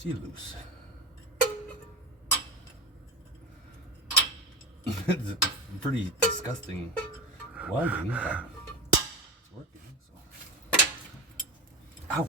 See loose. It's pretty disgusting welding, but it's working. So. Ow.